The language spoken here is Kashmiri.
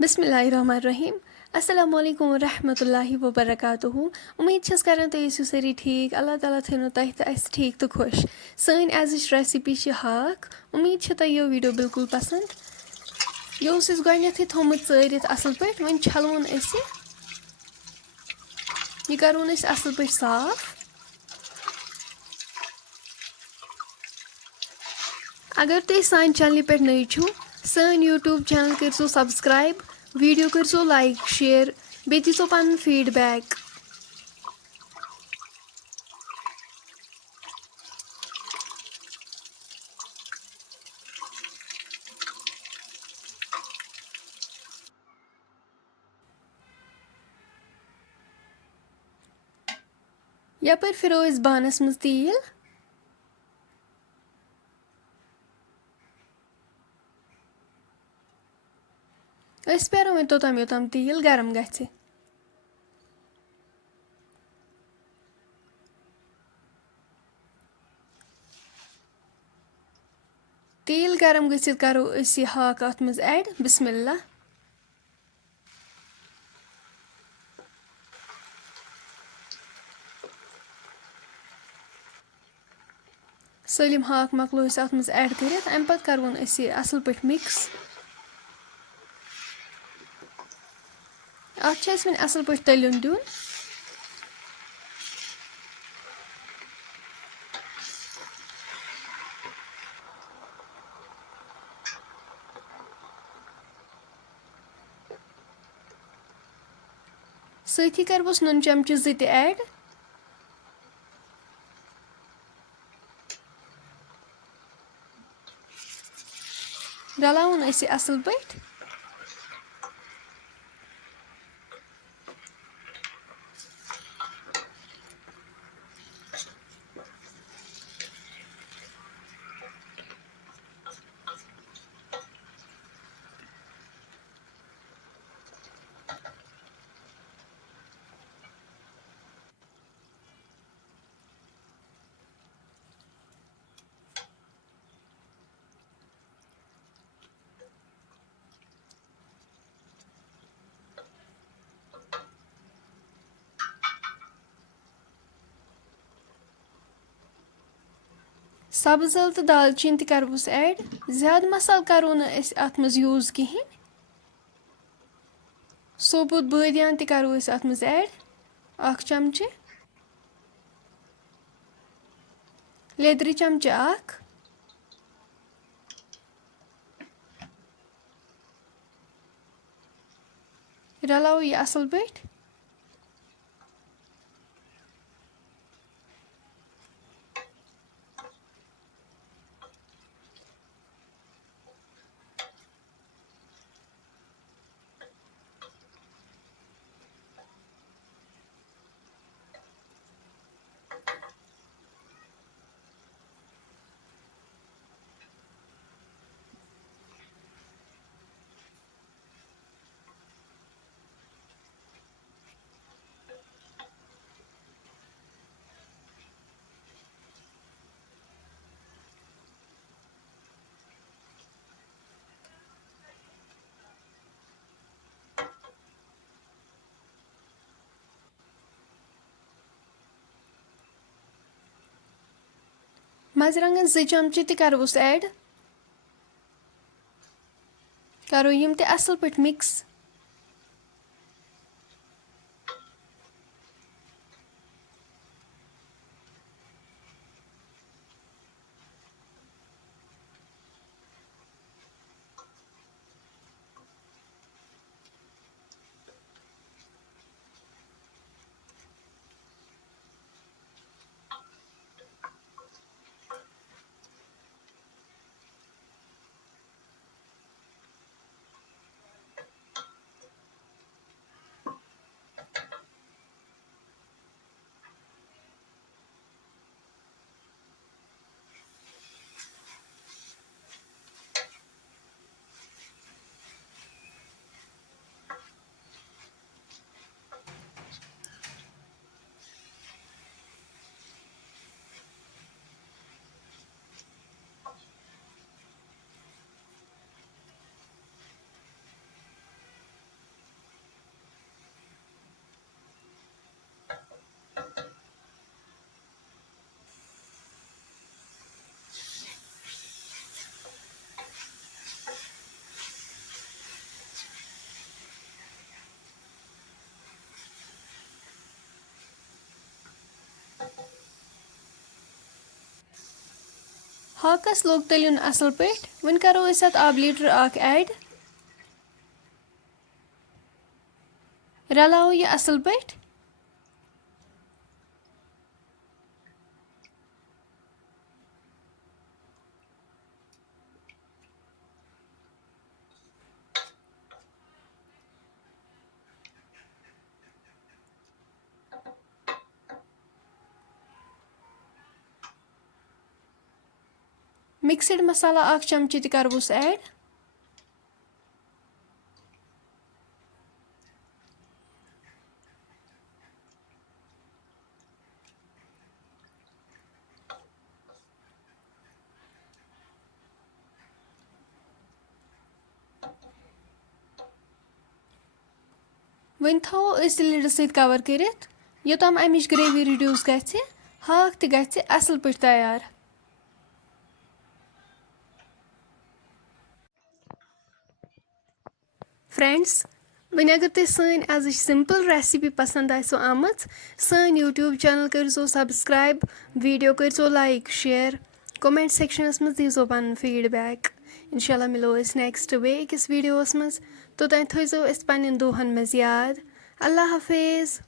बिस्मिल्लाहिर्रहमानिर्रहीम अस्सलाम वालेकुम रहमतुल्लाहि व बरकातुहू उम्मीद छस करन तुम ٲسِو سٲری ٹھیٖک اللہ تعالیٰ تھٲینو تۄہہِ تہٕ اَسہِ ٹھیٖک تہٕ خۄش سٲنۍ أزِچ ریسِپی چھِ ہاکھ اُمید چھِ تۄہہِ یہِ ویٖڈیو بِلکُل پَسنٛد یہِ اوس اَسہِ گۄڈنٮ۪تھٕے تھوٚمُت ژٲرِتھ اَصٕل پٲٹھۍ وۄنۍ چھَلوُن أسۍ یہِ کَرون أسۍ اَصٕل پٲٹھۍ صاف اگر تُہۍ سانہِ چَنلہِ پٮ۪ٹھ نٔے چھُو سٲنۍ یوٗٹیوٗب چَنَل کٔرۍزیو سبسکرایب ویٖڈیو کٔرۍزیو لایک شِیَر بیٚیہِ دیٖزیو پَنُن فیٖڈبیک یَپٲرۍ پھِرو أسۍ بانَس منٛز تیٖل أسۍ پیٛارو وۄنۍ توٚتام یوٚتام تیٖل گرم گژھِ تیٖل گرم گٔژھِتھ کَرو أسۍ یہِ ہاکھ اَتھ منٛز ایڈ بِسمِ اللہ سٲلِم ہاکھ مۄکلو أسۍ اَتھ منٛز ایڈ کٔرِتھ اَمہِ پَتہٕ کَرہون أسۍ یہِ اَصٕل پٲٹھۍ مِکٕس اَتھ چھِ اَسہِ وۄنۍ اَصٕل پٲٹھۍ تٔلیُن دیُن سۭتی کَرہوس نُن چَمچہِ 2 تہِ ایڈ رَلاوُن أسۍ یہِ اَصٕل پٲٹھۍ سبٕز ٲلہٕ تہٕ دالچیٖن تہِ کَرہوس ایڈ زیادٕ مصالہٕ کَرو نہٕ أسۍ اَتھ منٛز یوٗز کِہیٖنۍ ثوبوٗت بٲدیان تہِ کَرو أسۍ اَتھ منٛز ایڈ 1 چمچہٕ لیٚدرِ چمچہٕ 1 رَلاوو یہِ اَصٕل پٲٹھۍ مَرژٕوانٛگن 2 چمچہٕ تہِ کَرہوس ایڈ کَرو یِم تہِ اَصٕل پٲٹھۍ مِکٕس ہاکَس لوگ تٔلیُن اَصٕل پٲٹھۍ وۄنۍ کَرو أسۍ اَتھ آبہٕ لیٖٹر اَکھ ایڈ رَلاوو یہِ اَصٕل پٲٹھۍ مِکسٕڈ مصالہ اَکھ چمچہِ تہِ کَرہوس ایڈ وۄنۍ تھاوو أسۍ یہِ لِڈٕ سۭتۍ کَور کٔرِتھ یوٚتام اَمِچ گرٛیوی رِڈیوٗس گژھِ ہاکھ تہِ گژھِ اَصٕل پٲٹھۍ تیار فرٛٮ۪نٛڈٕس وۄنۍ اگر تۄہہِ سٲنۍ أزِچ سِمپٕل ریسِپی پَسنٛد آسِوٕ آمٕژ سٲنۍ یوٗٹیوٗب چَنَل کٔرۍزیو سَبسکرایب ویٖڈیو کٔرۍزیو لایک شِیَر کومٮ۪نٛٹ سٮ۪کشَنَس منٛز دیٖزیو پَنُن فیٖڈبیک اِنشاء اللہ مِلو أسۍ نٮ۪کسٹ بیٚیہِ أکِس ویٖڈیووَس منٛز توٚتام تھٲیزیو أسۍ پنٛنٮ۪ن دۄہَن منٛز یاد اللہ حافظ